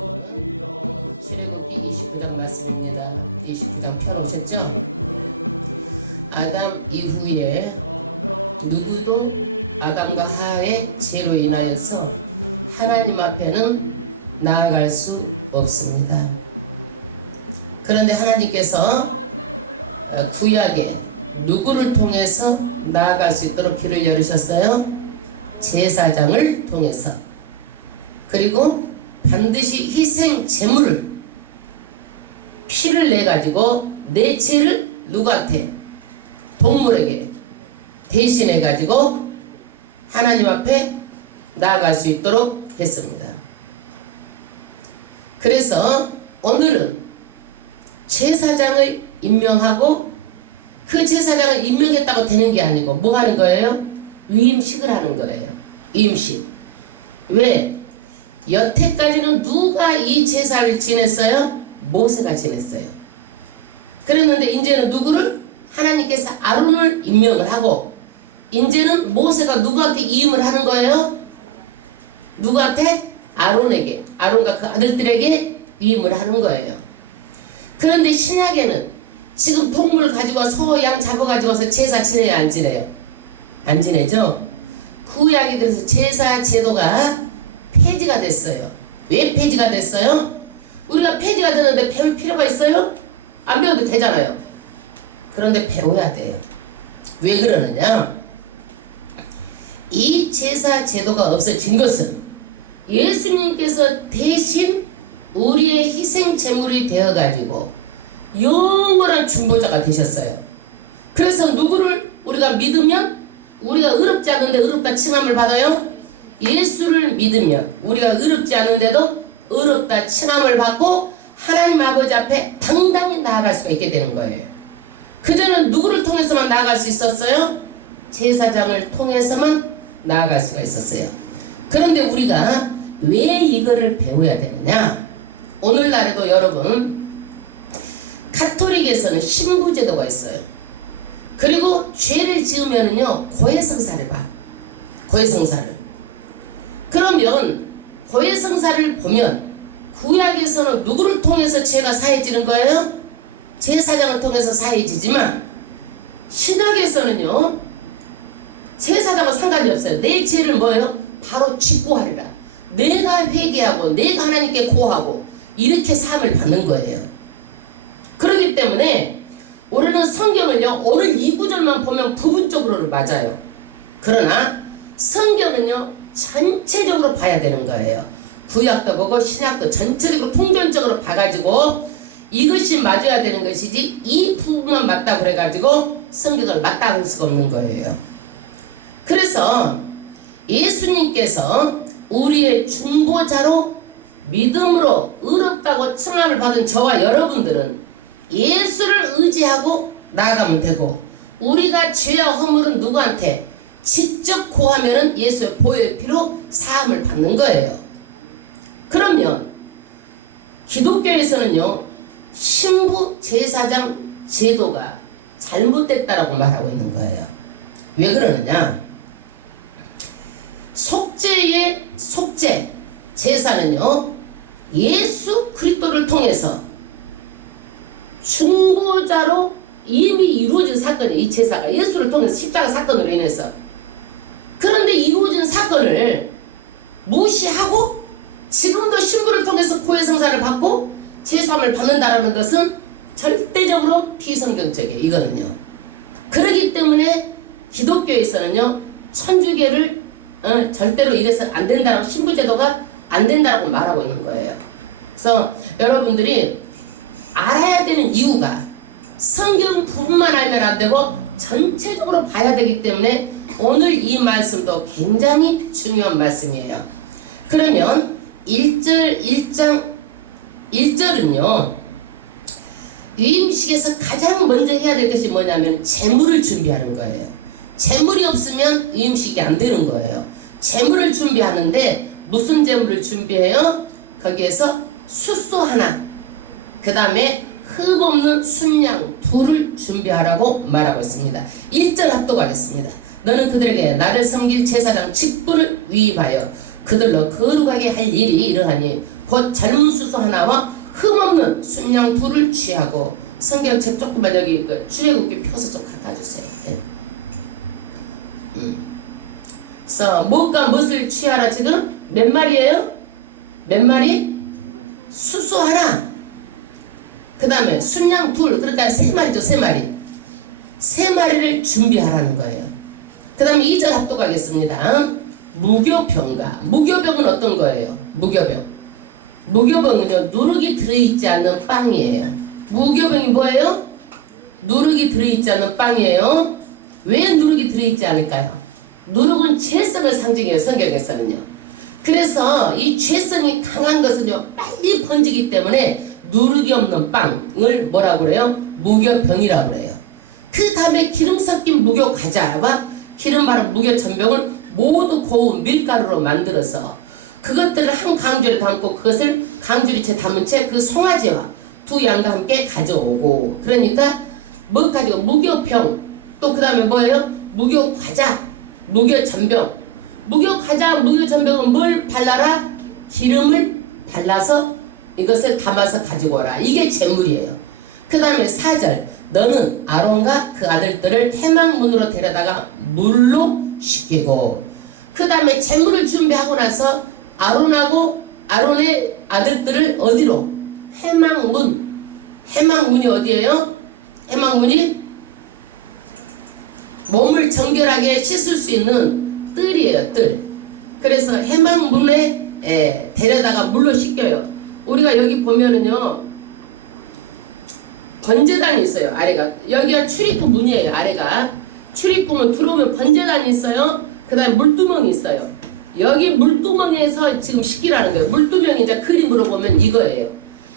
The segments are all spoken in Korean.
말씀은 출애굽기 29장 말씀입니다. 29장 펴놓으셨죠? 아담 이후에 누구도 아담과 하와의 죄로 인하여서 하나님 앞에는 나아갈 수 없습니다. 그런데 하나님께서 구약에 누구를 통해서 나아갈 수 있도록 길을 열으셨어요? 제사장을 통해서. 그리고 반드시 희생 제물을 피를 내 가지고 내 죄를 누구한테? 동물에게 대신해 가지고 하나님 앞에 나아갈 수 있도록 했습니다. 그래서 오늘은 제사장을 임명하고 그 제사장을 임명했다고 되는 게 아니고 뭐 하는 거예요? 위임식을 하는 거예요. 위임식. 왜? 여태까지는 누가 이 제사를 지냈어요? 모세가 지냈어요. 그랬는데 이제는 누구를? 하나님께서 아론을 임명을 하고 이제는 모세가 누구한테 위임을 하는 거예요? 누구한테? 아론에게. 아론과 그 아들들에게 위임을 하는 거예요. 그런데 신약에는 지금 동물 가지고 소, 양 잡아가지고서 제사 지내요? 안 지내요? 안 지내죠? 구약에 들어서 제사 제도가 폐지가 됐어요. 왜 폐지가 됐어요? 우리가 폐지가 되는데 배울 필요가 있어요? 안 배워도 되잖아요. 그런데 배워야 돼요. 왜 그러느냐? 이 제사 제도가 없어진 것은 예수님께서 대신 우리의 희생 제물이 되어가지고 영원한 중보자가 되셨어요. 그래서 누구를 우리가 믿으면 우리가 의롭지 않은데 의롭다 칭함을 받아요? 예수를 믿으면 우리가 의롭지 않은데도 의롭다 칭함을 받고 하나님 아버지 앞에 당당히 나아갈 수가 있게 되는 거예요. 그전에는 누구를 통해서만 나아갈 수 있었어요? 제사장을 통해서만 나아갈 수가 있었어요. 그런데 우리가 왜 이거를 배워야 되느냐? 오늘날에도 여러분 가톨릭에서는 신부제도가 있어요. 그리고 죄를 지으면은요 고해성사를 봐. 고해성사를. 그러면 고해성사를 보면 구약에서는 누구를 통해서 죄가 사해지는 거예요? 제사장을 통해서 사해지지만 신약에서는요 제사장과 상관이 없어요. 내 죄를 뭐예요? 바로 직고하리라. 내가 회개하고 내가 하나님께 고하고 이렇게 사함을 받는 거예요. 그렇기 때문에 우리는 성경을요 오늘 이 구절만 보면 부분적으로는 맞아요. 그러나 성경은요 전체적으로 봐야 되는 거예요. 구약도 보고 신약도 전체적으로 통전적으로 봐가지고 이것이 맞아야 되는 것이지 이 부분만 맞다고 그래가지고 성경을 맞다고 할 수가 없는 거예요. 그래서 예수님께서 우리의 중보자로 믿음으로 의롭다고 칭함을 받은 저와 여러분들은 예수를 의지하고 나아가면 되고 우리가 죄와 허물은 누구한테? 직접 고하면은 예수의 보혈 피로 사함을 받는 거예요. 그러면 기독교에서는요 신부 제사장 제도가 잘못됐다라고 말하고 있는 거예요. 왜 그러느냐? 속죄의 속죄 제사는요 예수 그리스도를 통해서 중보자로 이미 이루어진 사건이에요. 이 제사가 예수를 통해서 십자가 사건으로 인해서. 그런데 이루어진 사건을 무시하고 지금도 신부를 통해서 고해성사를 받고 제사함을 받는다라는 것은 절대적으로 비성경적이에요. 이거는요. 그렇기 때문에 기독교에서는요 천주교를 절대로 이래서 안 된다라고 신부제도가 안 된다라고 말하고 있는 거예요. 그래서 여러분들이 알아야 되는 이유가 성경 부분만 알면 안 되고 전체적으로 봐야 되기 때문에 오늘 이 말씀도 굉장히 중요한 말씀이에요. 그러면 1장 1절은요 위임식에서 가장 먼저 해야 될 것이 뭐냐면 제물을 준비하는 거예요. 제물이 없으면 위임식이 안 되는 거예요. 제물을 준비하는데 무슨 제물을 준비해요? 거기에서 숫소 하나, 그 다음에 흠없는 순양 둘을 준비하라고 말하고 있습니다. 1절 합독하겠습니다. 너는 그들에게 나를 섬길 제사장 직분을 위임하여 그들로 거룩하게 할 일이 이러하니 곧 젊은 수소 하나와 흠없는 순양 둘을 취하고 성경책 조금만 여기 그 출애굽기 표서 좀 갖다 주세요. 네. 그래서 무엇과 무엇을 취하라 지금 몇 마리예요? 몇 마리? 수소 하나. 그 다음에 순양 둘, 그러니까 3마리죠. 3마리. 3마리를 준비하라는 거예요. 그 다음에 2절 합독하겠습니다. 무교병과, 무교병은 어떤 거예요? 무교병. 무교병은요, 누룩이 들어있지 않는 빵이에요. 무교병이 뭐예요? 누룩이 들어있지 않는 빵이에요. 왜 누룩이 들어있지 않을까요? 누룩은 죄성을 상징해요. 성경에서는요. 그래서 이 죄성이 강한 것은요, 빨리 번지기 때문에 누룩이 없는 빵을 뭐라고 그래요? 무교병이라고 그래요. 그 다음에 기름 섞인 무교 과자와 기름 바른 무교 전병을 모두 고운 밀가루로 만들어서 그것들을 한 강줄에 담고 그것을 강줄이채 담은 채 그 송아지와 두 양과 함께 가져오고, 그러니까 뭐 가지고 무교병, 또 그 다음에 뭐예요? 무교 과자, 무교 전병. 무교 과자, 무교 전병은 뭘 발라라? 기름을 발라서 이것을 담아서 가지고 오라. 이게 제물이에요. 그 다음에 4절, 너는 아론과 그 아들들을 해망문으로 데려다가 물로 씻기고, 그 다음에 제물을 준비하고 나서 아론하고 아론의 아들들을 어디로? 해망문. 해망문이 어디예요? 해망문이 몸을 정결하게 씻을 수 있는 뜰이에요. 뜰. 그래서 해망문에 데려다가 물로 씻겨요. 우리가 여기 보면은요, 번제단이 있어요. 아래가. 여기가 출입구 문이에요. 아래가. 출입구문 들어오면 번제단이 있어요. 그 다음에 물두멍이 있어요. 여기 물두멍에서 지금 씻기라는 거예요. 물두멍이 이제 그림으로 보면 이거예요.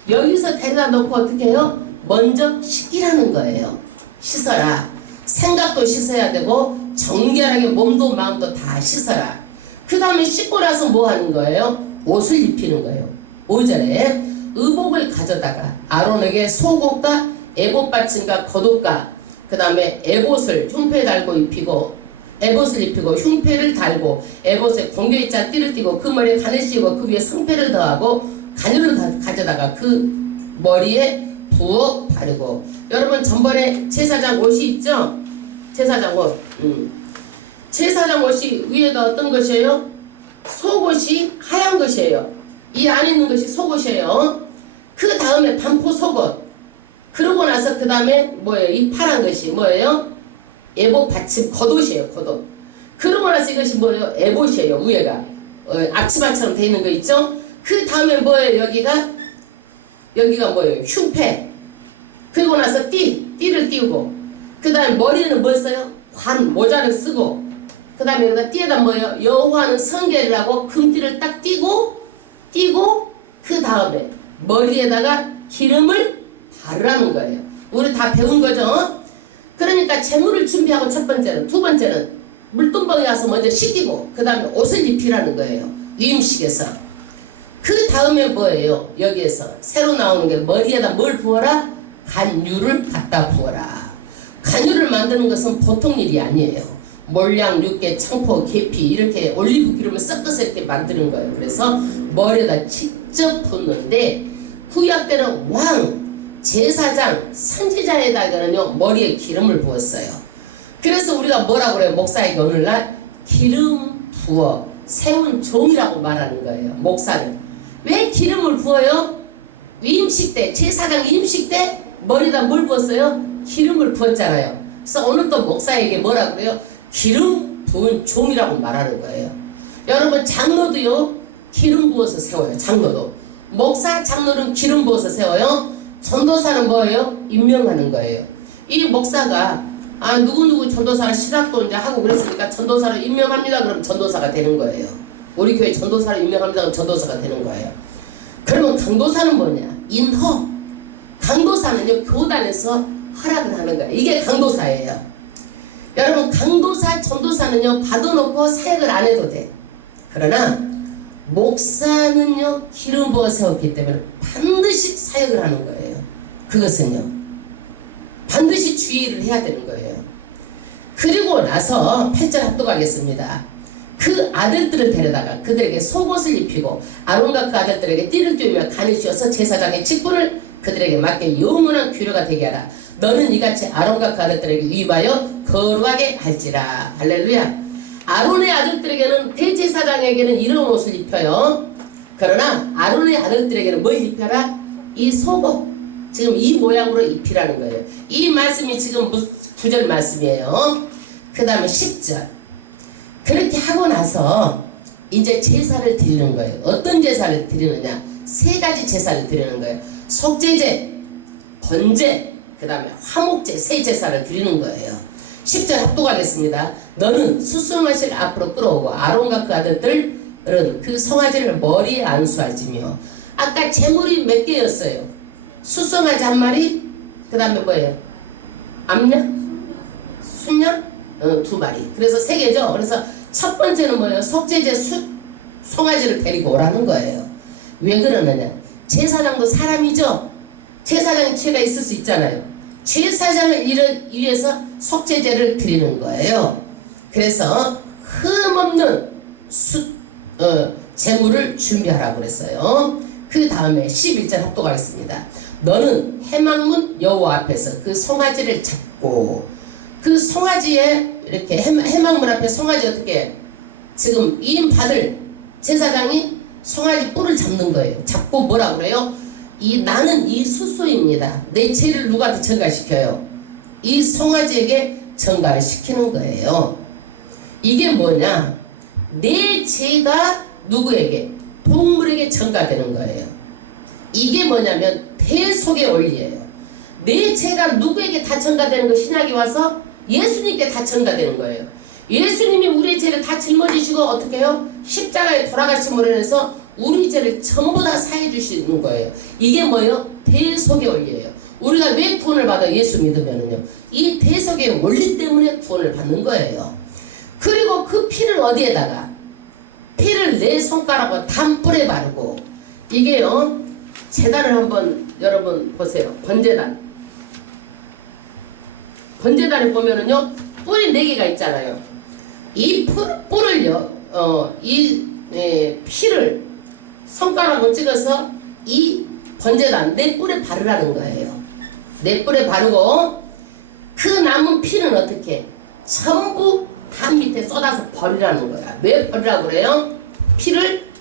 여기서 데려다 놓고 어떻게 해요? 먼저 씻기라는 거예요. 씻어라. 생각도 씻어야 되고 정결하게 몸도 마음도 다 씻어라. 그 다음에 씻고 나서 뭐 하는 거예요? 옷을 입히는 거예요. 5절에 의복을 가져다가 아론에게 속옷과 에봇 받침과 겉옷과 그 다음에 에봇을 흉패에 달고 입히고, 에봇을 입히고 흉패를 달고 에봇에 공교이자 띠를 띠고 그 머리에 간을 씌우고 그 위에 성패를 더하고 가누를 가져다가 그 머리에 부어 바르고. 여러분 전번에 제사장 옷이 있죠? 제사장 옷. 제사장 옷이 위에가 어떤 것이에요? 속옷이 하얀 것이에요. 이 안에 있는 것이 속옷이에요. 그 다음에 반포 속옷. 그러고 나서 그 다음에 뭐예요? 이 파란 것이 뭐예요? 에봇 받침 겉옷이에요. 겉옷. 그러고 나서 이것이 뭐예요? 에봇이에요. 위에가 앞치마처럼 돼 있는 거 있죠? 그 다음에 뭐예요? 여기가 뭐예요? 흉패. 그리고 나서 띠를 띄우고, 그 다음에 머리는 뭐 써요? 관, 모자를 쓰고, 그 다음에 여기다 띠에다 뭐예요? 여호와는 성결을 하고 금띠를 딱 띄고 그 다음에 머리에다가 기름을 바르라는 거예요. 우리 다 배운 거죠? 그러니까 제물을 준비하고 첫 번째는, 두 번째는 물동방에 와서 먼저 씻기고 그 다음에 옷을 입히라는 거예요. 위임식에서. 그 다음에 뭐예요? 여기에서 새로 나오는 게 머리에다 뭘 부어라? 간유를 갖다 부어라. 간유를 만드는 것은 보통 일이 아니에요. 몰량, 육개, 창포, 계피 이렇게 올리브 기름을 섞어서 이렇게 만드는 거예요. 그래서 머리에다 직접 붓는데, 구약 때는 왕, 제사장, 선지자에다가는요 머리에 기름을 부었어요. 그래서 우리가 뭐라고 그래요? 목사에게 오늘날 기름 부어 세운 종이라고 말하는 거예요. 목사는 왜 기름을 부어요? 위임식 때, 제사장 위임식 때 머리에다 뭘 부었어요? 기름을 부었잖아요. 그래서 오늘 또 목사에게 뭐라고 그래요? 기름 부은 종이라고 말하는 거예요. 여러분 장로도요 기름 부어서 세워요. 장로도. 목사, 장로는 기름 부어서 세워요. 전도사는 뭐예요? 임명하는 거예요. 이 목사가 누구누구 전도사가 시작도 이제 하고 그랬으니까 전도사를 임명합니다. 그럼 전도사가 되는 거예요. 우리 교회 전도사를 임명합니다. 그럼 전도사가 되는 거예요. 그러면 강도사는 뭐냐? 인허. 강도사는요 교단에서 허락을 하는 거예요. 이게 강도사예요. 여러분 강도사, 전도사는요 받아놓고 사역을 안 해도 돼. 그러나 목사는요 기름 부어 세웠기 때문에 반드시 사역을 하는 거예요. 그것은요 반드시 주의를 해야 되는 거예요. 그리고 나서 8절 합독하겠습니다. 그 아들들을 데려다가 그들에게 속옷을 입히고 아론과 그 아들들에게 띠를 띄우며 간을 씌워서 제사장의 직분을 그들에게 맡겨 영원한 규례가 되게 하라. 너는 이같이 아론과 그 아들들에게 위임하여 거룩하게 할지라. 할렐루야. 아론의 아들들에게는 대제사장에게는 이런 옷을 입혀요. 그러나 아론의 아들들에게는 뭘 입혀라? 이 속옷. 지금 이 모양으로 입히라는 거예요. 이 말씀이 지금 9절 말씀이에요. 그 다음에 10절. 그렇게 하고 나서 이제 제사를 드리는 거예요. 어떤 제사를 드리느냐? 3가지 제사를 드리는 거예요. 속죄제, 번제, 그 다음에 화목제, 세 제사를 드리는 거예요. 10절 합독하겠습니다. 너는 수송아지를 앞으로 끌어오고 아론과 그 아들들은 그 송아지를 머리에 안수할지며. 아까 제물이 몇 개였어요? 수송아지 1마리, 그 다음에 뭐예요? 암양? 순양? 2마리. 그래서 3개죠. 그래서 첫 번째는 뭐예요? 속죄제 송아지를 데리고 오라는 거예요. 왜 그러느냐? 제사장도 사람이죠. 제사장의 죄가 있을 수 있잖아요. 제사장을 위해서 속죄제를 드리는 거예요. 그래서 흠없는 제물을 준비하라고 그랬어요. 그 다음에 11절 합독하겠습니다. 너는 해망문 여호와 앞에서 그 송아지를 잡고 그 송아지에 이렇게 해망문 앞에 송아지 어떻게 지금 이임 받을 제사장이 송아지 뿔을 잡는 거예요. 잡고 뭐라 그래요? 나는 이 수소입니다. 내 죄를 누구한테 전가시켜요? 이 송아지에게 전가를 시키는 거예요. 이게 뭐냐? 내 죄가 누구에게? 동물에게 전가되는 거예요. 이게 뭐냐면 대속의 원리예요. 내 죄가 누구에게 다 전가되는 거? 신약이 와서 예수님께 다 전가되는 거예요. 예수님이 우리의 죄를 다 짊어지시고 어떻게 해요? 십자가에 돌아가심으로 해서 우리 죄를 전부 다 사해 주시는 거예요. 이게 뭐예요? 대속의 원리예요. 우리가 왜 구원을 받아? 예수 믿으면은요. 이 대속의 원리 때문에 구원을 받는 거예요. 그리고 그 피를 어디에다가? 피를 내 손가락과 담불에 바르고. 이게요. 제단을 한번 여러분 보세요. 번제단. 번제단에 보면은요. 뿔이 4개가 있잖아요. 이 뿔을요. 피를 손가락으로 찍어서 이 번제단 내 뿔에 바르라는 거예요. 내 뿔에 바르고 그 남은 피는 어떻게? 전부 담 밑에 쏟아서 버리라는 거야. 왜 버리라고 그래요? 피를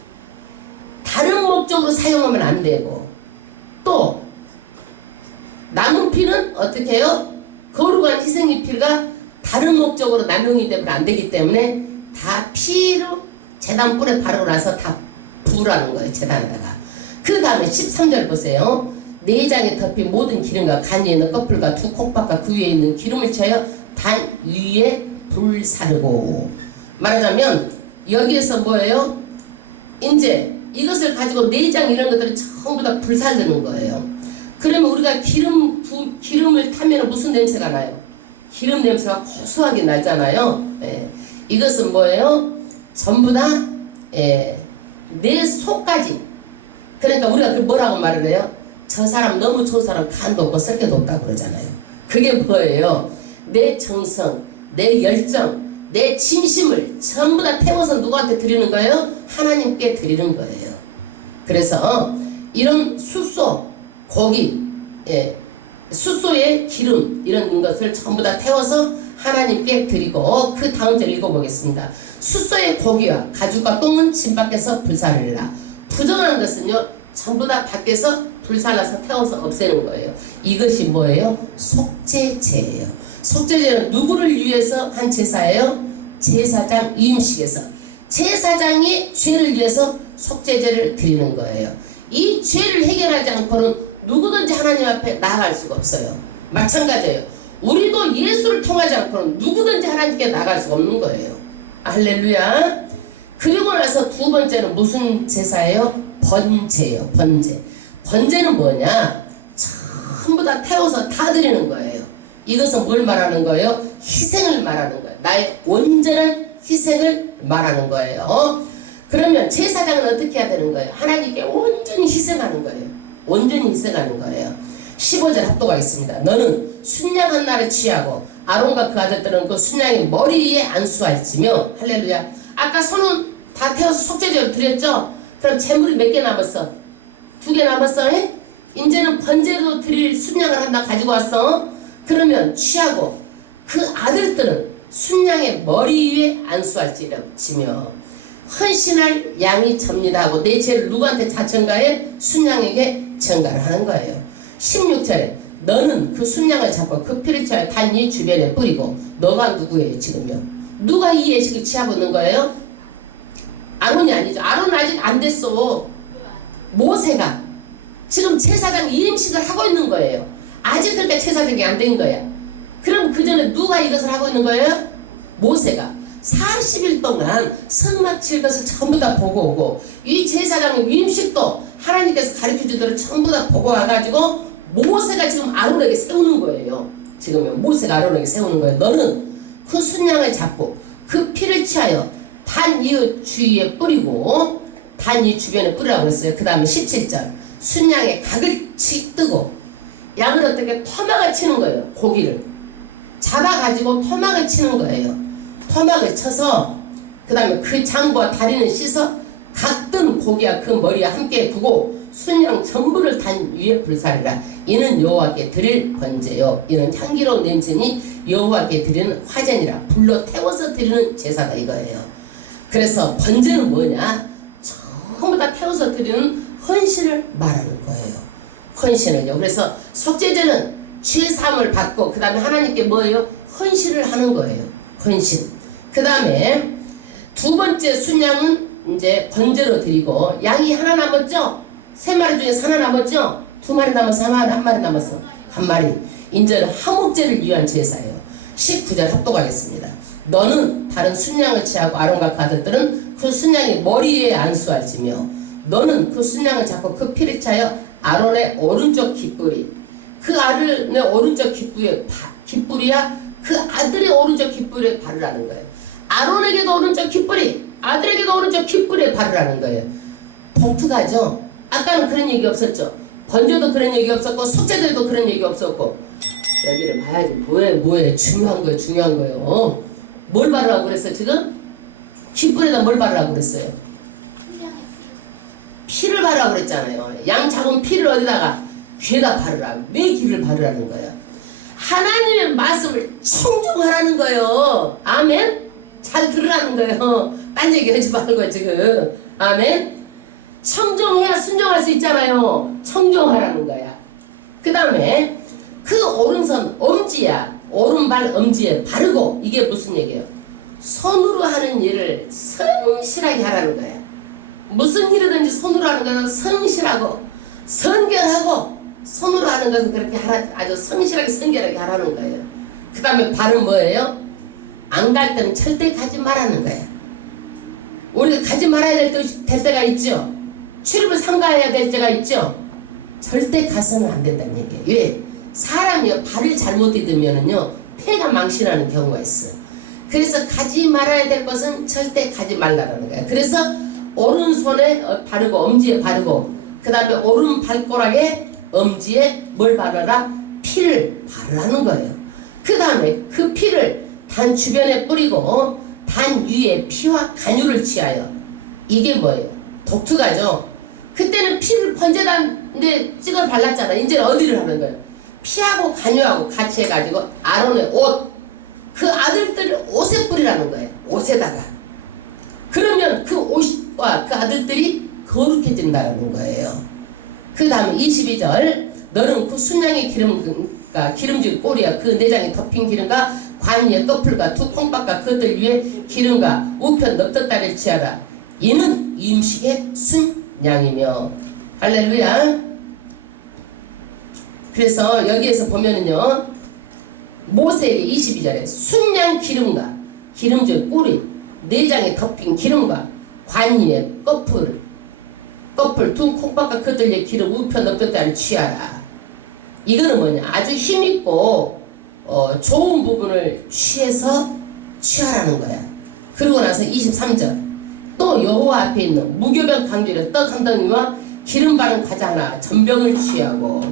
다른 목적으로 사용하면 안 되고 또 남은 피는 어떻게 해요? 거룩한 희생의 피가 다른 목적으로 남용이 되면 안 되기 때문에 다 피로 제단 뿔에 바르고 나서 다 부으라는 거예요. 제단에다가. 그 다음에 13절 보세요. 내장에 덮인 모든 기름과 간 위에 있는 꺼풀과 두 콩밥과 그 위에 있는 기름을 쳐요. 단 위에 불 사르고. 말하자면 여기에서 뭐예요? 이제 이것을 가지고 내장 이런 것들을 전부 다 불 사르는 거예요. 그러면 우리가 기름을 타면 무슨 냄새가 나요? 기름 냄새가 고소하게 나잖아요. 이것은 뭐예요? 전부 다 내 속까지. 그러니까 우리가 뭐라고 말을 해요? 저 사람 너무 좋은 사람 간도 없고 쓸개도 없다고 그러잖아요. 그게 뭐예요? 내 정성, 내 열정, 내 진심을 전부 다 태워서 누구한테 드리는 거예요? 하나님께 드리는 거예요. 그래서 이런 숫소, 고기, 숫소의 기름 이런 것을 전부 다 태워서 하나님께 드리고 그 다음 절 읽어보겠습니다. 숫소의 고기와 가죽과 똥은 진 밖에서 불사르라. 부정한 것은요 전부 다 밖에서 불살라서 태워서 없애는 거예요. 이것이 뭐예요? 속죄제예요. 속죄제는 누구를 위해서 한 제사예요? 제사장 위임식에서 제사장이 죄를 위해서 속죄제를 드리는 거예요. 이 죄를 해결하지 않고는 누구든지 하나님 앞에 나아갈 수가 없어요. 마찬가지예요. 우리도 예수를 통하지 않고는 누구든지 하나님께 나아갈 수가 없는 거예요. 할렐루야. 그리고 나서 두 번째는 무슨 제사예요? 번제예요. 번제. 번제는 뭐냐? 전부 다 태워서 다 드리는 거예요. 이것은 뭘 말하는 거예요? 희생을 말하는 거예요. 나의 온전한 희생을 말하는 거예요. 그러면 제사장은 어떻게 해야 되는 거예요? 하나님께 온전히 희생하는 거예요. 온전히 희생하는 거예요. 15절 합독하겠습니다. 너는 순양 한 날에 취하고 아론과 그 아들들은 그 순양의 머리 위에 안수할지며. 할렐루야. 아까 손은 다 태워서 속죄제로 드렸죠? 그럼 재물이 몇 개 남았어? 2개 남았어? 에? 이제는 번제로 드릴 순양을 하나 가지고 왔어. 그러면 취하고 그 아들들은 순양의 머리 위에 안수할지며 헌신할 양이 접니다 하고 내 죄를 누구한테 다 전가해? 순양에게 전가를 하는 거예요. 16절에 너는 그 순양을 잡고 그 피를 취하여 단 이 주변에 뿌리고 너가 누구예요 지금요? 누가 이 예식을 취하고 있는 거예요? 아론이 아니죠. 아론은 아직 안 됐어. 모세가 지금 제사장 이임식을 하고 있는 거예요. 아직 그러니까 제사장이 안 된 거야. 그럼 그 전에 누가 이것을 하고 있는 거예요? 모세가 40일 동안 성막 칠 것을 전부 다 보고 오고 이 제사장의 위임식도 하나님께서 가르쳐준 대로 전부 다 보고 와가지고 모세가 지금 아론에게 세우는 거예요. 지금 모세가 아론에게 세우는 거예요. 너는 그 순양을 잡고 그 피를 취하여 단 이웃 주위에 뿌리고 단 이 주변에 뿌리라고 했어요. 그 다음에 17절 순양의 각을 뜨고 양을 어떻게 토막을 치는 거예요. 고기를 잡아가지고 토막을 치는 거예요. 토막을 쳐서 그 다음에 그 장부와 다리는 씻어 각든 고기와 그 머리와 함께 두고 순양 전부를 단 위에 불사리라. 이는 여호와께 드릴 번제요 이는 향기로운 냄새니 여호와께 드리는 화제니라. 불로 태워서 드리는 제사가 이거예요. 그래서 번제는 뭐냐? 전부 다 태워서 드리는 헌신을 말하는 거예요. 헌신을요. 그래서 속죄제는 죄사함을 받고 그 다음에 하나님께 뭐예요? 헌신을 하는 거예요. 헌신. 그 다음에 두 번째 순양은 이제 번제로 드리고 양이 하나 남았죠? 3마리 중에서 하나 남았죠? 2마리 남았어? 한 마리 남았어? 한 마리. 이제는 화목제를 위한 제사예요. 19절 합독하겠습니다. 너는 다른 순양을 취하고 아론과 그 아들들은 그 순양이 머리에 안수할지며 너는 그 순양을 잡고 그 피를 차여 아론의 오른쪽 깃뿌리 그 아론의 오른쪽 깃뿌리야 그 아들의 오른쪽 깃뿌리에 바르라는 거예요. 아론에게도 오른쪽 깃뿌리 아들에게도 오른쪽 깃뿌리에 바르라는 거예요. 독특하죠? 아까는 그런 얘기 없었죠? 번제도 그런 얘기 없었고 속죄들도 그런 얘기 없었고 여기를 봐야지. 뭐해 중요한 거예요. 뭘 바르라고 그랬어요 지금? 깃뿌리에다 뭘 바르라고 그랬어요? 피를 바르라고 그랬잖아요. 양 잡은 피를 어디다가? 귀에다 바르라. 왜 귀를 바르라는 거예요? 하나님의 말씀을 청종하라는 거예요. 아멘? 잘 들으라는 거예요. 딴 얘기 하지 말고 지금. 아멘? 청종해야 순종할 수 있잖아요. 청종하라는 거야. 그 다음에 그 오른손 엄지야 오른발 엄지에 바르고 이게 무슨 얘기예요? 손으로 하는 일을 성실하게 하라는 거야. 무슨 일이든지 손으로 하는 것은 성실하고 성결하고 손으로 하는 것은 그렇게 아주 성실하게 성결하게 하라는 거예요. 그 다음에 발은 뭐예요? 안 갈 때는 절대 가지 말라는 거예요. 우리가 가지 말아야 될 때가 있죠. 출입을 삼가해야 될 때가 있죠. 절대 가서는 안 된다는 얘기예요. 왜? 사람이 발을 잘못 디디면은요 폐가 망신하는 경우가 있어요. 그래서 가지 말아야 될 것은 절대 가지 말라는 거예요. 그래서 오른손에 바르고 엄지에 바르고 그 다음에 오른 발가락에 엄지에 뭘 바르라? 피를 바르라는 거예요. 그 다음에 그 피를 단 주변에 뿌리고 단 위에 피와 간유를 취하여 이게 뭐예요? 독특하죠? 그때는 피를 번제단에 찍어 발랐잖아. 이제는 어디를 하는 거예요? 피하고 간유하고 같이 해가지고 아론의 옷 그 아들들을 옷에 뿌리라는 거예요. 옷에다가. 그러면 그 옷과 그 아들들이 거룩해진다는 거예요. 그 다음에 22절 너는 그 순양의 기름진 꼬리와 그 내장에 덮인 기름과 관 위에 꺼풀과 두 콩밥과 그들 위에 기름과 우편 넙떡다리를 취하라. 이는 임식의 순양이며 할렐루야. 그래서 여기에서 보면은요 모세에게 22절에 순양 기름과 기름진 꼬리 내장에 덮인 기름과 관 위에 꺼풀 두 콩밥과 그들 위에 기름 우편 넙떡다리를 취하라. 이거는 뭐냐 아주 힘있고 좋은 부분을 취해서 취하라는 거야. 그러고 나서 23절 또 여호와 앞에 있는 무교병 강줄에 떡 한 덩이와 기름 바른 과자 하나 전병을 취하고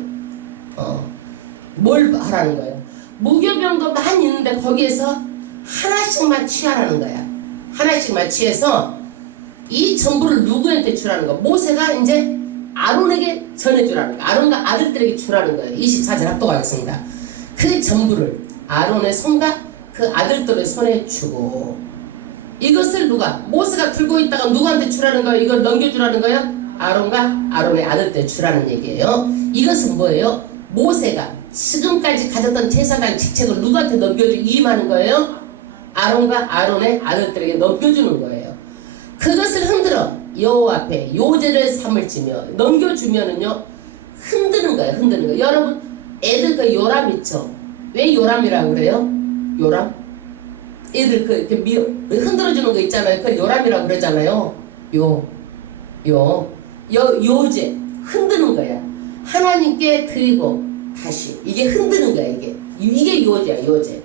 뭘 하라는 거예요? 무교병도 많이 있는데 거기에서 하나씩만 취하라는 거야. 하나씩만 취해서 이 전부를 누구한테 주라는 거? 모세가 이제 아론에게 전해주라는 거. 아론과 아들들에게 주라는 거예요. 24절 합독하겠습니다. 그 전부를 아론의 손과 그 아들들의 손에 주고, 이것을 누가? 모세가 들고 있다가 누구한테 주라는 거예요? 이걸 넘겨주라는 거예요? 아론과 아론의 아들들에 주라는 얘기예요. 이것은 뭐예요? 모세가 지금까지 가졌던 제사장 직책을 누구한테 위임하는 거예요? 아론과 아론의 아들들에게 넘겨주는 거예요. 그것을 흔들어 여호와 앞에 요제를 삼을 지며 넘겨주면은요, 흔드는 거예요. 흔드는 거. 여러분, 애들 그 요람 있죠? 왜 요람이라고 그래요? 요람? 애들 이렇게 흔들어주는 거 있잖아요. 그 요람이라고 그러잖아요. 요제. 흔드는 거야. 하나님께 드리고 다시. 이게 흔드는 거야, 이게 요제야, 요제.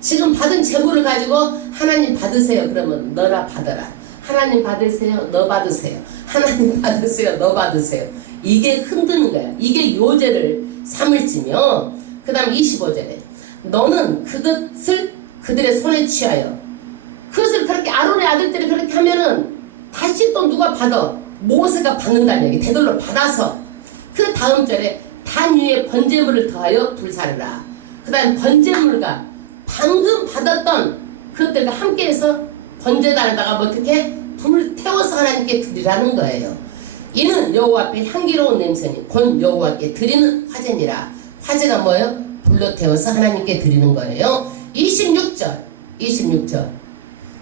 지금 받은 재물을 가지고 하나님 받으세요. 그러면 너나 받아라. 하나님 받으세요. 너 받으세요. 하나님 받으세요. 너 받으세요. 이게 흔드는 거야. 이게 요제를 삼을지며, 그 다음 25절에 너는 그것을 그들의 손에 취하여, 그것을 그렇게 아론의 아들들이 그렇게 하면은 다시 또 누가 받아? 모세가 받는다는 얘기. 되돌려 받아서 그 다음 절에 단 위에 번제물을 더하여 불사르라. 그 다음 번제물과 방금 받았던 그것들과 함께해서 번제단에다가 어떻게 불을 태워서 하나님께 드리라는 거예요. 이는 여호와 앞에 향기로운 냄새니 곧 여호와께 드리는 화제니라. 화제가 뭐예요? 불로 태워서 하나님께 드리는 거예요. 26절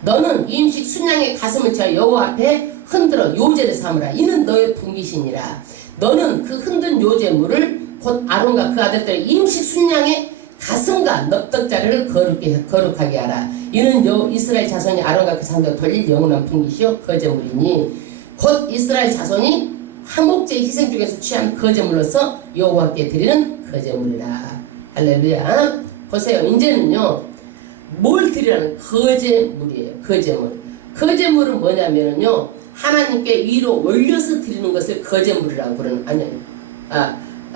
너는 임식 순양의 가슴을 쳐 여호와 앞에 흔들어 요제를 삼으라. 이는 너의 분깃이니라. 너는 그 흔든 요제물을 곧 아론과 그 아들들의 임식 순양의 가슴과 넙떡자리를 거룩하게 하라. 이는 이스라엘 자손이 아론과 그 상대로 돌릴 영원한 분깃이요 거제물이니 곧 이스라엘 자손이 화목제 희생 중에서 취한 거제물로서 여호와께 드리는 거제물이라. 할렐루야. 보세요. 이제는요, 뭘 드리라는 거제물이에요. 거제물. 거제물은 뭐냐면요, 하나님께 위로 올려서 드리는 것을 거제물이라고 그러는,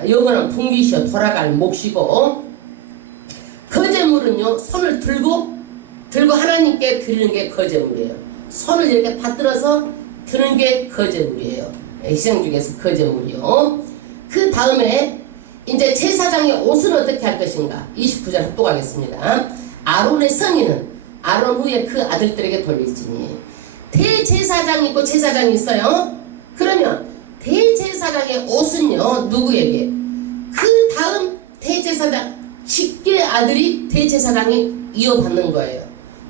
영원한 분깃이요 돌아갈 몫이고, 거제물은요, 손을 들고 하나님께 드리는 게 거제물이에요. 손을 이렇게 받들어서 드는 게 거제물이에요. 희생 중에서 거제물이요. 그 다음에 이제 제사장의 옷은 어떻게 할 것인가? 29절 합독하겠습니다. 아론의 성의는 아론 후에 그 아들들에게 돌릴지니. 대제사장이 있고 제사장이 있어요. 그러면 대제사장의 옷은요, 누구에게? 그 다음 대제사장 직계 아들이 대제사장이 이어받는 거예요.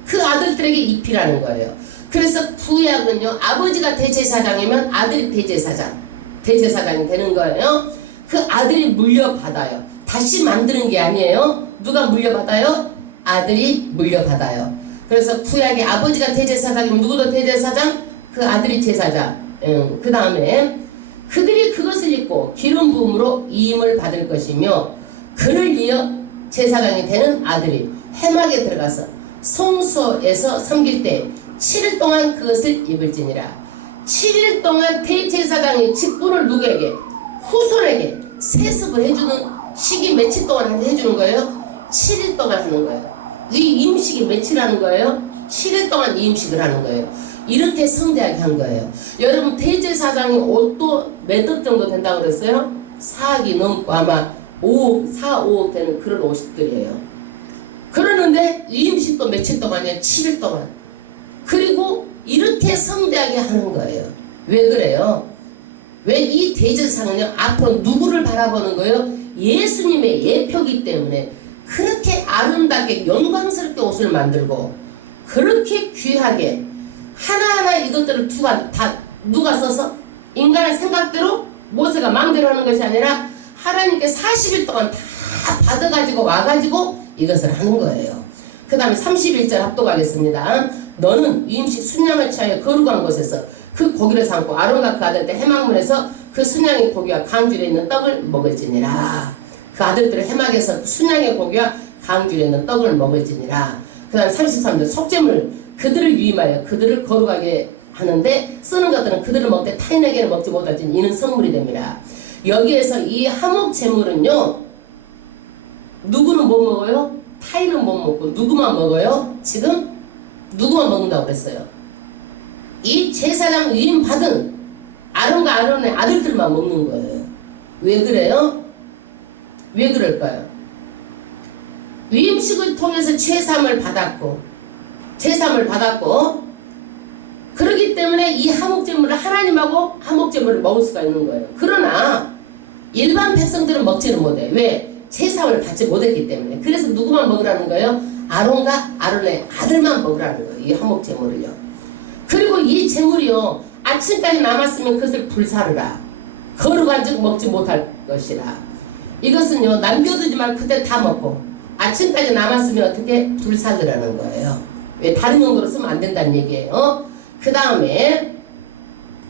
그 아들들에게 입히라는 거예요. 그래서 구약은요, 아버지가 대제사장이면 아들이 대제사장이 되는 거예요. 그 아들이 물려받아요. 다시 만드는 게 아니에요. 누가 물려받아요? 아들이 물려받아요. 그래서 구약의 아버지가 대제사장이면 누구도 대제사장? 그 아들이 제사장. 그 다음에 그들이 그것을 입고 기름 부음으로 이임을 받을 것이며, 그를 이어 제사장이 되는 아들이 회막에 들어가서 성소에서 섬길 때 7일 동안 그것을 입을지니라. 7일 동안 대제사장이 직분을 누구에게? 후손에게 세습을 해주는 시기 며칠 동안 해주는 거예요? 7일 동안 하는 거예요. 이 임식이 며칠 하는 거예요? 7일 동안 이 임식을 하는 거예요. 이렇게 성대하게 한 거예요. 여러분, 대제사장이 옷도 몇 억 정도 된다고 그랬어요? 4억이 넘고 아마 5억, 4, 5억 되는 그런 옷들이에요. 그러는데 이 임식도 며칠 동안이야? 7일 동안. 그리고 이렇게 성대하게 하는 거예요. 왜 그래요? 왜 이 대제사장은요, 앞으로 누구를 바라보는 거예요? 예수님의 예표기 때문에 그렇게 아름답게 영광스럽게 옷을 만들고, 그렇게 귀하게 하나하나 이것들을 다 누가 써서? 인간의 생각대로 모세가 마음대로 하는 것이 아니라 하나님께 40일 동안 다 받아가지고 와가지고 이것을 하는 거예요. 그 다음에 31절 합독하겠습니다. 너는 임식 순양을 취하여 거룩한 곳에서 그 고기를 삼고 아론과 그 아들들 해막문에서 그 순양의 고기와 강줄에 있는 떡을 먹을지니라. 그 아들들을 해막에서 순양의 고기와 강줄에 있는 떡을 먹을지니라. 그 다음 33절 속죄물 그들을 위임하여 그들을 거룩하게 하는데 쓰는 것들은 그들을 먹되 타인에게는 먹지 못할지니 이는 선물이 됩니다. 여기에서 이 화목 제물은요, 누구는 못 먹어요? 타인은 못 먹고 누구만 먹어요? 지금 누구만 먹는다고 그랬어요? 이 제사장 위임 받은 아론과 아론의 아들들만 먹는 거예요. 왜 그래요? 왜 그럴까요? 위임식을 통해서 제삼을 받았고 그렇기 때문에 이 화목제물을 하나님하고 화목제물을 먹을 수가 있는 거예요. 그러나 일반 백성들은 먹지는 못해. 왜? 제삼을 받지 못했기 때문에. 그래서 누구만 먹으라는 거예요? 아론과 아론의 아들만 먹으라는 거예요. 이 화목제물을요. 그리고 이 제물이요, 아침까지 남았으면 그것을 불사르라. 거룩한즉 먹지 못할 것이라. 이것은요, 남겨두지 말고 그때 다 먹고 아침까지 남았으면 어떻게 불사르라는 거예요. 왜? 다른 용도로 쓰면 안 된다는 얘기예요. 그 다음에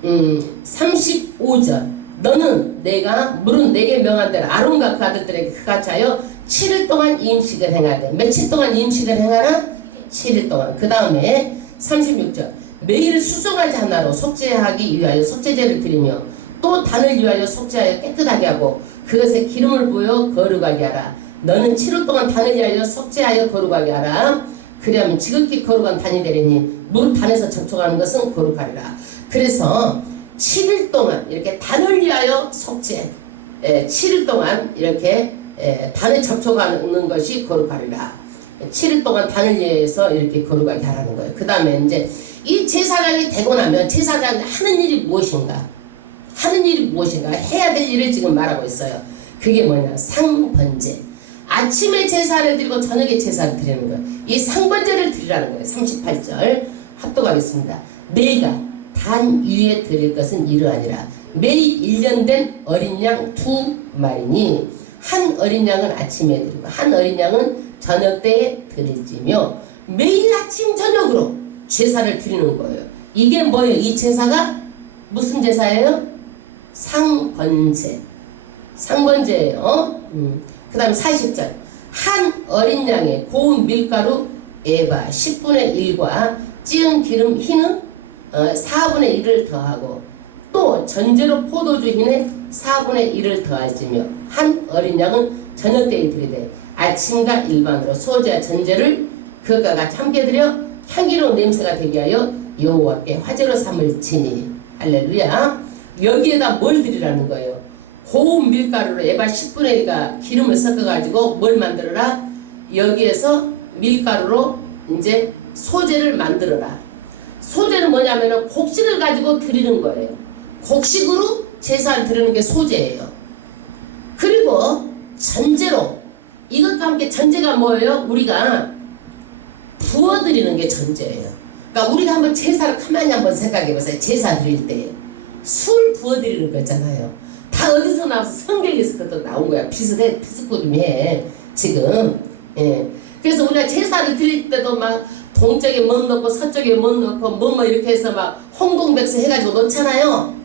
35절 너는 내가 물은 내게 명한 대로 아론과 그 아들들에게 그같이 하여 7일 동안 임식을 행하되. 며칠 동안 임식을 행하라? 7일 동안. 그 다음에 36절 매일 수송아지 하나로 속죄하기 위하여 속죄제를 드리며 또 단을 위하여 속죄하여 깨끗하게 하고 그것에 기름을 부어 거룩하게 하라. 너는 7일 동안 단을 위하여 속죄하여 거룩하게 하라. 그리하면 지극히 거룩한 단이 되리니 무릇 단에서 접촉하는 것은 거룩하리라. 그래서 7일 동안 이렇게 단을 위하여 속죄, 7일 동안 이렇게 단에 접촉하는 것이 거룩하리라. 7일 동안 단을 위해서 이렇게 거룩하게 하라는 거예요. 그 다음에 이제 이 제사장이 되고 나면 제사장이 하는 일이 무엇인가? 해야 될 일을 지금 말하고 있어요. 그게 뭐냐? 상번제. 아침에 제사를 드리고 저녁에 제사를 드리는 거예요. 이 상번제를 드리라는 거예요. 38절 합독하겠습니다. 내가 단 위에 드릴 것은 이러하니라. 매일 1년 된 어린 양 2마리니 한 어린 양은 아침에 드리고 한 어린 양은 저녁 때에 드릴지며 매일 아침 저녁으로 제사를 드리는 거예요. 이게 뭐예요? 이 제사가 무슨 제사예요? 상번제예요. 그 다음에 40절 한 어린 양의 고운 밀가루 에바 10분의 1과 찌은 기름 흰은 4분의 1을 더하고 또 전제로 포도주 흰에 4분의 1을 더하지며 한 어린 양은 저녁 때에 드리되 아침과 일반으로 소제와 전제를 그것과 같이 함께 드려 향기로운 냄새가 되게 하여 여호와께 화제로 삼을지니. 할렐루야. 여기에다 뭘 드리라는 거예요? 고운 밀가루로 에바 10분의 1가 기름을 섞어가지고 뭘 만들어라? 여기에서 밀가루로 이제 소제를 만들어라. 소제는 뭐냐면은 곡식을 가지고 드리는 거예요. 곡식으로 제사를 드리는 게 소제예요. 그리고 전제로 이것과 함께 전제가 뭐예요? 우리가 부어드리는 게 전제예요. 그러니까 우리가 한번 제사를 가만히 한번 생각해보세요. 제사 드릴 때 술 부어드리는 거 있잖아요. 다 어디서 나와서 성경에서 그것도 나온 거야. 비슷하게 지금. 그래서 우리가 제사를 드릴 때도 막 동쪽에 못 넣고 서쪽에 못 넣고 뭐 이렇게 해서 막 홍동백서 해가지고 놓잖아요.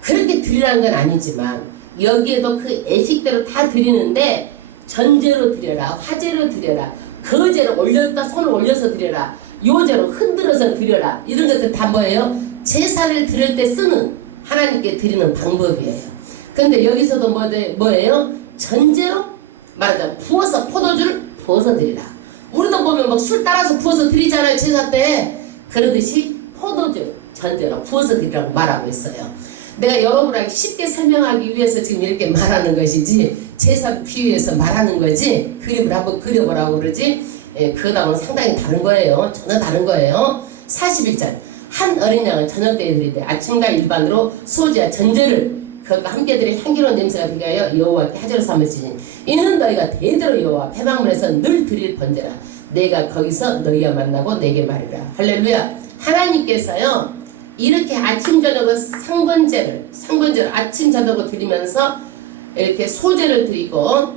그렇게 드리라는 건 아니지만 여기에도 그 애식대로 다 드리는데 전제로 드려라, 화제로 드려라, 거제로 올렸다 손을 올려서 드려라, 요제로 흔들어서 드려라. 이런 것들 다 뭐예요? 제사를 드릴 때 쓰는 하나님께 드리는 방법이에요. 근데 여기서도 뭐예요? 전제로 말하자면 부어서 포도주를 부어서 드리라. 우리도 보면 막 술 따라서 부어서 드리잖아요. 제사 때. 그러듯이 포도주 전제로 부어서 드리라고 말하고 있어요. 내가 여러분에게 쉽게 설명하기 위해서 지금 이렇게 말하는 것이지 제사 비유해서 말하는 거지 그림을 한번 그려보라고 그러지 그거하고는 상당히 다른 거예요. 전혀 다른 거예요. 41절 한 어린 양은 저녁 때에 드리되 아침과 일반으로 소지와 전제를 그것과 함께 드려 향기로운 냄새가 되게 하여 여호와께 화제로 삼을지니 이는 너희가 대대로 여호와 회막문에서 늘 드릴 번제라. 내가 거기서 너희와 만나고 내게 말이라. 할렐루야. 하나님께서요 이렇게 아침 저녁으로 상번제를 아침 저녁으로 드리면서 이렇게 소제를 드리고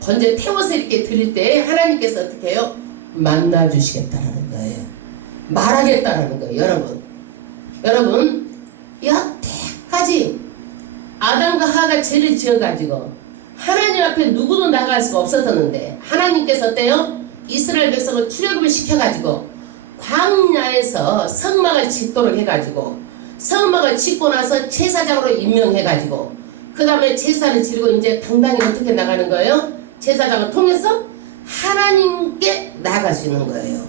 번제 태워서 이렇게 드릴 때 하나님께서 어떻게 해요? 만나 주시겠다라는 거예요. 말하겠다라는 거예요. 여러분 여태까지 아담과 하와가 죄를 지어가지고 하나님 앞에 누구도 나갈 수가 없었었는데 하나님께서 어때요? 이스라엘 백성을 출애굽을 시켜가지고 광야에서 성막을 짓도록 해가지고 성막을 짓고 나서 제사장으로 임명해가지고 그 다음에 제사를 지르고 이제 당당히 어떻게 나가는 거예요? 제사장을 통해서 하나님께 나아갈 수 있는 거예요.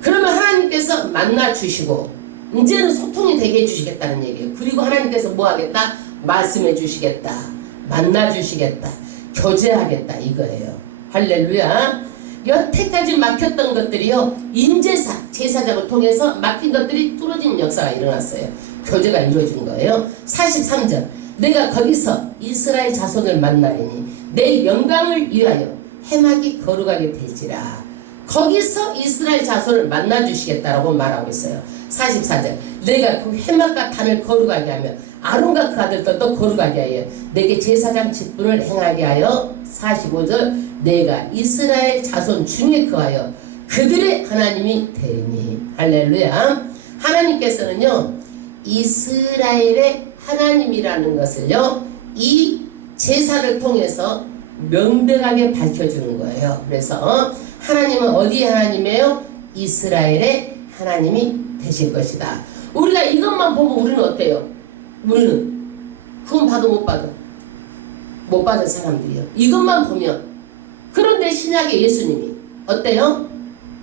그러면 하나님께서 만나 주시고 이제는 소통이 되게 해주시겠다는 얘기예요. 그리고 하나님께서 뭐 하겠다? 말씀해 주시겠다. 만나 주시겠다. 교제하겠다 이거예요. 할렐루야. 여태까지 막혔던 것들이요, 인제사 제사장을 통해서 막힌 것들이 뚫어진 역사가 일어났어요. 교제가 이루어진 거예요. 43절, 내가 거기서 이스라엘 자손을 만나리니 내 영광을 위하여 해막이 거룩하게 되지라. 거기서 이스라엘 자손을 만나 주시겠다라고 말하고 있어요. 44절, 내가 그 해막과 단을 거룩하게 하며 아론과 그 아들들도 거룩하게 하여 내게 제사장 직분을 행하게 하여. 45절, 내가 이스라엘 자손 중에 거하여 그들의 하나님이 되리니. 할렐루야. 하나님께서는요, 이스라엘의 하나님이라는 것을요, 이 제사를 통해서 명백하게 밝혀주는 거예요. 그래서 하나님은 어디의 하나님이에요? 이스라엘의 하나님이 되실 것이다. 우리가 이것만 보면 우리는 어때요? 우리는 그건 봐도 못 봐도 못 받은 사람들이요. 이것만 보면. 그런데 신약의 예수님이 어때요?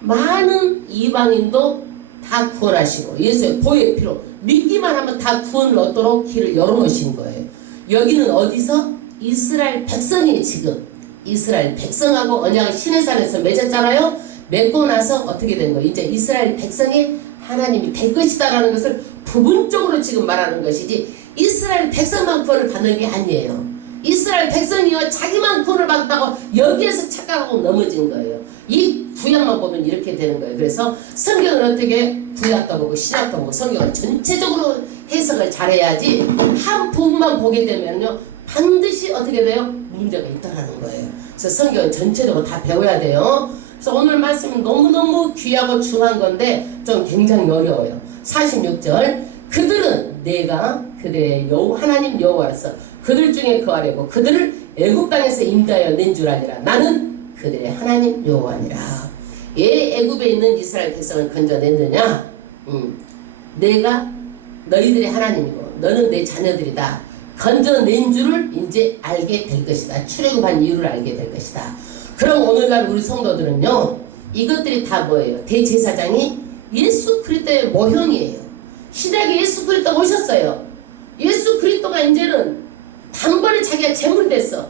많은 이방인도 다 구원하시고 예수의 보혈의 피로 믿기만 하면 다 구원을 얻도록 길을 열어놓으신 거예요. 여기는 어디서? 이스라엘 백성이 지금 이스라엘 백성하고 언약을 시내산에서 맺었잖아요. 맺고 나서 어떻게 된 거예요? 이제 이스라엘 백성이 하나님이 될 것이다라는 것을 부분적으로 지금 말하는 것이지 이스라엘 백성만 구원을 받는 게 아니에요. 이스라엘 백성이요, 자기만 구원을 받았다고 여기에서 착각하고 넘어진 거예요. 이 구약만 보면 이렇게 되는 거예요. 그래서 성경은 어떻게 구약도 보고 신약도 보고 성경을 전체적으로 해석을 잘해야지 한 부분만 보게 되면요 반드시 어떻게 돼요? 문제가 있다라는 거예요. 그래서 성경은 전체적으로 다 배워야 돼요. 그래서 오늘 말씀은 너무너무 귀하고 중요한 건데 좀 굉장히 어려워요. 46절, 그들은 내가 그들의 하나님 여호와로서 그들 중에 거하려고 그들을 애굽 땅에서 인도하여 낸 줄 아니라 나는 그들의 하나님 여호와니라. 왜 애굽에 있는 이스라엘 백성을 건져냈느냐? 내가 너희들의 하나님이고 너는 내 자녀들이다. 건져낸 줄을 이제 알게 될 것이다. 출애굽한 이유를 알게 될 것이다. 그럼 오늘날 우리 성도들은요, 이것들이 다 뭐예요? 대제사장이 예수 그리스도의 모형이에요. 시작에 예수 그리스도가 오셨어요. 예수 그리스도가 이제는 단번에 자기가 제물이 됐어.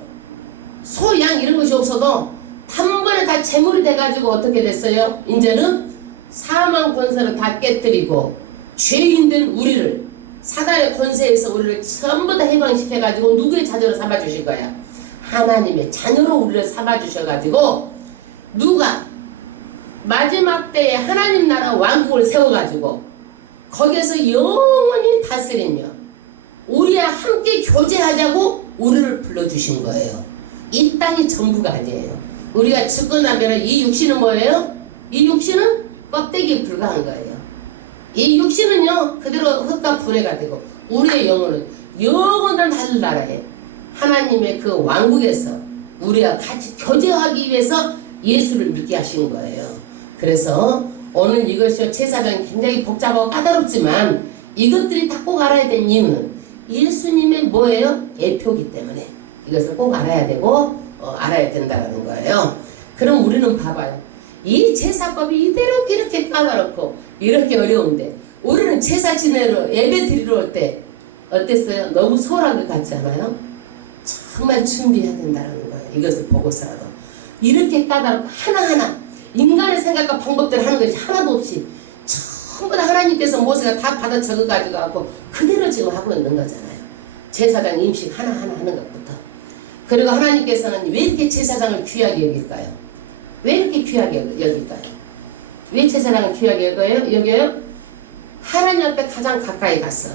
소, 양 이런 것이 없어도 단번에 다 제물이 돼가지고 어떻게 됐어요? 이제는 사망 권세를 다 깨뜨리고 죄인된 우리를 사단의 권세에서 우리를 전부 다 해방시켜가지고 누구의 자녀로 삼아주실 거야? 하나님의 자녀로 우리를 삼아주셔가지고 누가 마지막 때에 하나님 나라 왕국을 세워가지고 거기에서 영원히 다스리며 우리와 함께 교제하자고 우리를 불러주신 거예요. 이 땅이 전부가 아니에요. 우리가 죽고 나면 이 육신은 뭐예요? 이 육신은 껍데기에 불과한 거예요. 이 육신은요 그대로 흙과 분해가 되고 우리의 영혼은 영원한 하늘나라에 하나님의 그 왕국에서 우리가 같이 교제하기 위해서 예수를 믿게 하신 거예요. 그래서 오늘 이것이 제사장이 굉장히 복잡하고 까다롭지만 이것들이 다 꼭 알아야 되는 이유는 예수님의 뭐예요? 예표기 때문에 이것을 꼭 알아야 되고 알아야 된다는 거예요. 그럼 우리는 봐봐요. 이 제사법이 이대로 이렇게 까다롭고 이렇게 어려운데 우리는 제사 지내러 예배 드리러 올 때 어땠어요? 너무 소홀한 것 같지 않아요? 정말 준비해야 된다는 거예요. 이것을 보고서라도 이렇게 까다롭고 하나하나 인간의 생각과 방법대로 하는 것이 하나도 없이 전부 다 하나님께서 모세가 다 받아 적어가지고 갖고 그대로 지금 하고 있는 거잖아요. 제사장 임식 하나하나 하는 것부터. 그리고 하나님께서는 왜 이렇게 제사장을 귀하게 여길까요? 왜 이렇게 귀하게 여길까요? 왜 제사장을 귀하게 여겨요? 하나님 앞에 가장 가까이 갔어.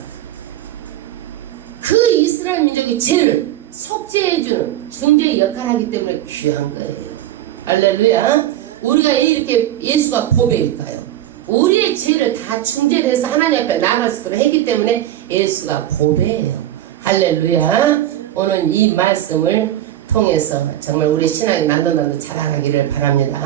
그 이스라엘 민족의 죄를 속죄해주는 중재의 역할을 하기 때문에 귀한 거예요. 할렐루야. 우리가 왜 이렇게 예수가 보배일까요? 우리의 죄를 다 중재해서 하나님 앞에 나갈 수 있도록 했기 때문에 예수가 보배예요. 할렐루야. 오늘 이 말씀을 통해서 정말 우리 신앙이 난도난도 자라가기를 바랍니다.